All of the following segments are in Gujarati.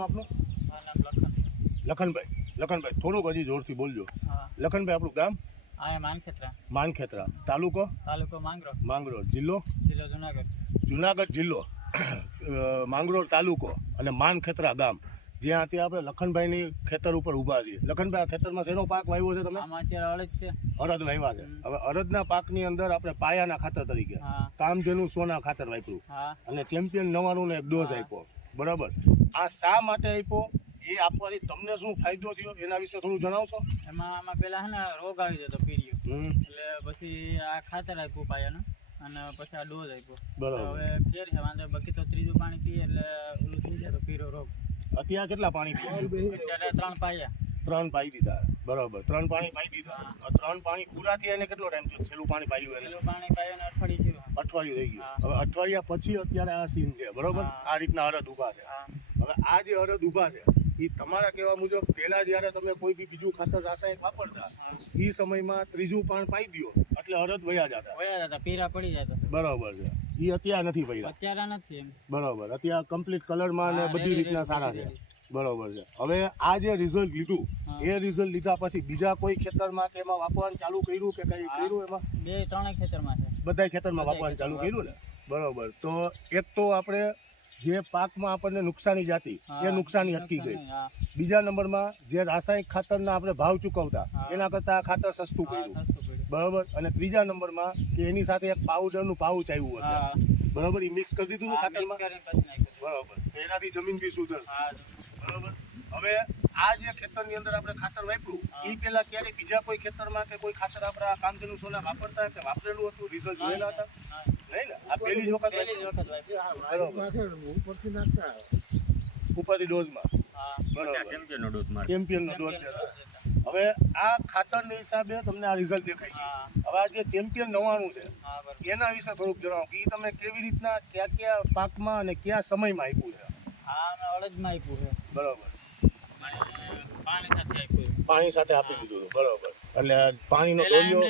નામ આપનું? મારું નામ લખનભાઈ થોડુંક હજી જોરથી બોલજો. હા લખનભાઈ આપણું ગામ? અહીંયા માનખેત્રા. માનખેત્રા. તાલુકો? માંગરોળ. જિલ્લો? જુનાગઢ જિલ્લો. માંગરોળ તાલુકો અને માનખેત્રા ગામ, જ્યાં અત્યારે આપણે લખનભાઈની ખેતર ઉપર ઊભા છીએ. લખનભાઈ, આ ખેતરમાં શેનો પાક વાવ્યો છે તમે? આમાં અત્યારે અડદ છે. અડદ વાવ્યા છે. હવે અડદના પાકની અંદર આપણે પાયાના ખાતર તરીકે કામધેનુ સોના ખાતર વાપર્યું અને ચેમ્પિયન 99 નો એક ડોઝ આપ્યો. બરાબર. આ શા માટે આપ્યો, એ આપવાથી તમને શું ફાયદો થયો, એના વિશે થોડું જણાવશો? આમાં પેલા હે ને રોગ આવી જતો પીરિયો, એટલે પછી આ ખાતર આપ્યું પાયાનું અને પછી આ ડોઝ આપ્યો. બરાબર. હવે ફેર છે વાંધો, બાકી તો ત્રીજું પાણી પીએ એટલે ઓલું થઈ જાય પીરો રોગ. અત્યારે કેટલા પાણી પીએ? અત્યારે 3 પાયા. 3 પાઈ દીધા. બરાબર. 3 પાણી પાઈ દીધા. 3 પાણી પૂરા થયા એને કેટલો ટાઈમ થયો? છેલ્લું પાણી પાયું એને? છેલ્લું પાણી પાયું અઠવાડિયું થઈ ગયું. હવે અઠવાડિયા પછી અત્યારે આ સીન છે. બરોબર. આ રીતના અડદ ઊભા છે. હવે આ જે અડદ ઊભા છે એ તમારા કહેવા મુજબ પહેલા જ્યારે તમે કોઈ બી બીજું ખાતર રાસાયણિક વાપરતા એ સમયમાં ત્રીજું પાણ પાઈ દો એટલે અડદ વયા જતા, પીરા પડી જતા. બરાબર છે. એ અત્યારે નથી પડ્યા. અત્યારે નથી એમ. બરાબર. અત્યારે કમ્પ્લીટ કલરમાં અને બધી રીતના સારા છે. બરોબર છે. હવે આ જે રિઝલ્ટ લીધું એ રિઝલ્ટ લીધા પછી બીજા કોઈ ખેતરમાં કે એમાં વાપરવાનું ચાલુ કર્યું કે કઈ કર્યું? એમાં 2-3 ખેતરમાં છે. બધા ખેતરમાં વાપરવાનું ચાલુ કર્યું ને? બરોબર. તો એક તો આપણે જે પાકમાં આપણને નુકસાની જાતી એ નુકસાની અટકી ગઈ. બીજા નંબરમાં જે રાસાયણિક ખાતરના આપણે ભાવ ચૂકવતા એના કરતાં ખાતર સસ્તું પડ્યું. બરોબર. અને ત્રીજા નંબરમાં કે એની સાથે એક પાવડરનું પાઉચ આવ્યું હશે. બરોબર. એ મિક્સ કરી દીધું ખાતરમાં. બરોબર. એનાથી જમીન બી સુધરશે. બરોબર. હવે આ જે ખેતરની અંદર આપણે ખાતર વાપર્યું એ પેલા ક્યારે બીજા કોઈ ખેતરમાં કે કોઈ ખાતર આપણા કામધેનુ સોના વાપરતા કે વાપરેલું હતું, રિઝલ્ટ જોયેલા હતા? નહીં ને? આ પહેલી જ વખત ઉપરથી ડોઝમાં. બરોબર. ચેમ્પિયનનો ડોઝ દેતા. હવે આ ખાતરના હિસાબે તમને આ રિઝલ્ટ દેખાય છે. હવે આ જે ચેમ્પિયન 99 છે એના વિશે થોડુંક જણાવો કે તમે કેવી રીતના કયા કયા પાકમાં અને કયા સમયમાં આપ્યું છે? અડદમાં આપ્યું છે. બરોબર. પાણી સાથે આપી દીધું. બરોબર. એટલે પાણીનો ડોલિયો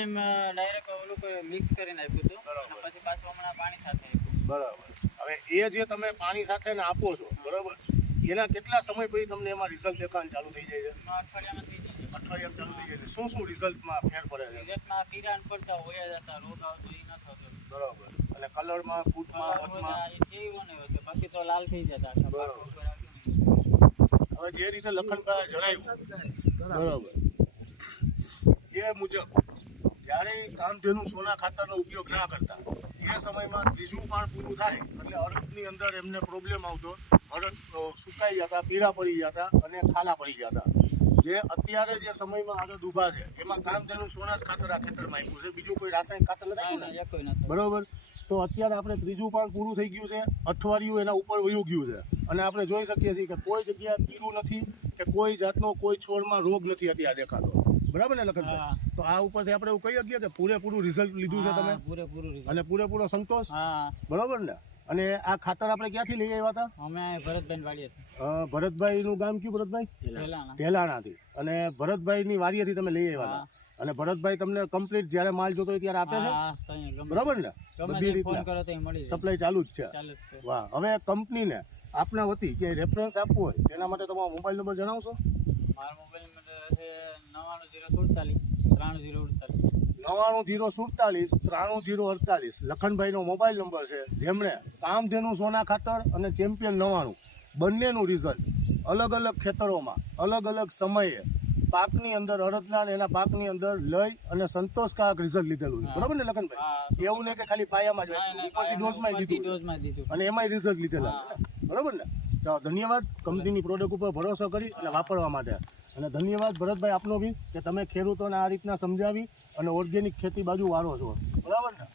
ડાયરેક્ટ ઓલું કોઈ મિક્સ કરીને આપ્યું હતું. પછી પાછું હમણાં પાણી સાથે આપ્યું. બરાબર. હવે એ જે તમે પાણી સાથે ને આપો છો, બરોબર, એના કેટલા સમય પછી તમને એમાં રિઝલ્ટ દેખાવાનું ચાલુ થઈ જાય છે? અઠવાડિયામાં થઈ જાય છે. અઠવાડિયામાં ચાલુ થઈ જાય છે. શું રિઝલ્ટમાં ફેર પડે છે? રિઝલ્ટમાં પીરાન પડતા હોય જતા, રોગ આવતો એ ન થતો. બરાબર. અને કલરમાં, ફૂટમાં, વધમાં એવું નહીં હોય, બાકી તો લાલ થઈ જતા. હવે જે રીતે લખનભાઈ જણાવ્યું, બરાબર, એ મુજબ જ્યારે કામધેનુ સોના ખાતરનો ઉપયોગ ના કરતા એ સમયમાં ત્રીજું પાણ પૂરું થાય એટલે અડદની અંદર એમને પ્રોબ્લેમ આવતો. અડદ સુકાઈ જતા, પીળા પડી જતા અને ખાલા પડી જતા. જે અત્યારે જે સમયમાં અડદ ઊભા છે એમાં કામધેનુ સોના જ ખાતર આ ખેતરમાં આપ્યું છે, બીજું કોઈ રાસાયણિક ખાતર નથી. બરોબર. તો અત્યારે આપણે ત્રીજું પાણ પૂરું થઈ ગયું છે, અઠવાડિયું એના ઉપર વયું ગયું છે અને આપણે જોઈ શકીએ છીએ કે કોઈ જગ્યાએ પીળું નથી કે કોઈ જાતનો કોઈ છોડમાં રોગ નથી અત્યારે દેખાતો. બરાબર ને લખનભાઈ? તો આ ઉપરથી આપણે એવું કહી શકીએ કે પૂરેપૂરું રિઝલ્ટ લીધું છે તમે અને પૂરેપૂરો સંતોષ. બરાબર ને? અને આ ખાતર આપણે ક્યાંથી લઈ આવ્યા હતા? અમે ભરતભાઈ વાડીએ. ભરતભાઈ નું ગામ કયું? ભરતભાઈ ઢેલાણાથી. અને ભરતભાઈની વાડીએથી તમે લઈ આવ્યા હતા અને ભરતભાઈ તમને કમ્પ્લીટ જ્યારે માલ જોતો હોય ત્યારે આપે છે? બરાબર ને? બધી રીતના સપ્લાય ચાલુ જ છે. વાહ. હવે કંપનીને આપના વતી કે રેફરન્સ આપવું હોય તેના માટે તમારો મોબાઈલ નંબર જણાવશો? મારો મોબાઈલ નંબર છે 9904433048. લખનભાઈનો મોબાઈલ નંબર છે, જેમણે કામધેનુ સોના ખાતર અને ચેમ્પિયન 99 બંનેનું રિઝલ્ટ અલગ અલગ ખેતરોમાં અલગ અલગ સમયે પાકની અંદર અડદના એના પાકની અંદર લઈ અને સંતોષકારક રિઝલ્ટ લીધેલું છે. બરાબર ને લખનભાઈ? એવું નહીં કે ખાલી પાયામાં જ ઉપરથી ડોઝમાં દીધું અને એમાંય રિઝલ્ટ લીધેલા. બરાબર ને? ચાલો, ધન્યવાદ કંપનીની પ્રોડક્ટ ઉપર ભરોસો કરી અને વાપરવા માટે. અને ધન્યવાદ ભરતભાઈ આપનો બી કે તમે ખેડૂતોને આ રીતના સમજાવી અને ઓર્ગેનિક ખેતી બાજુ વાળો છો. બરાબર ને?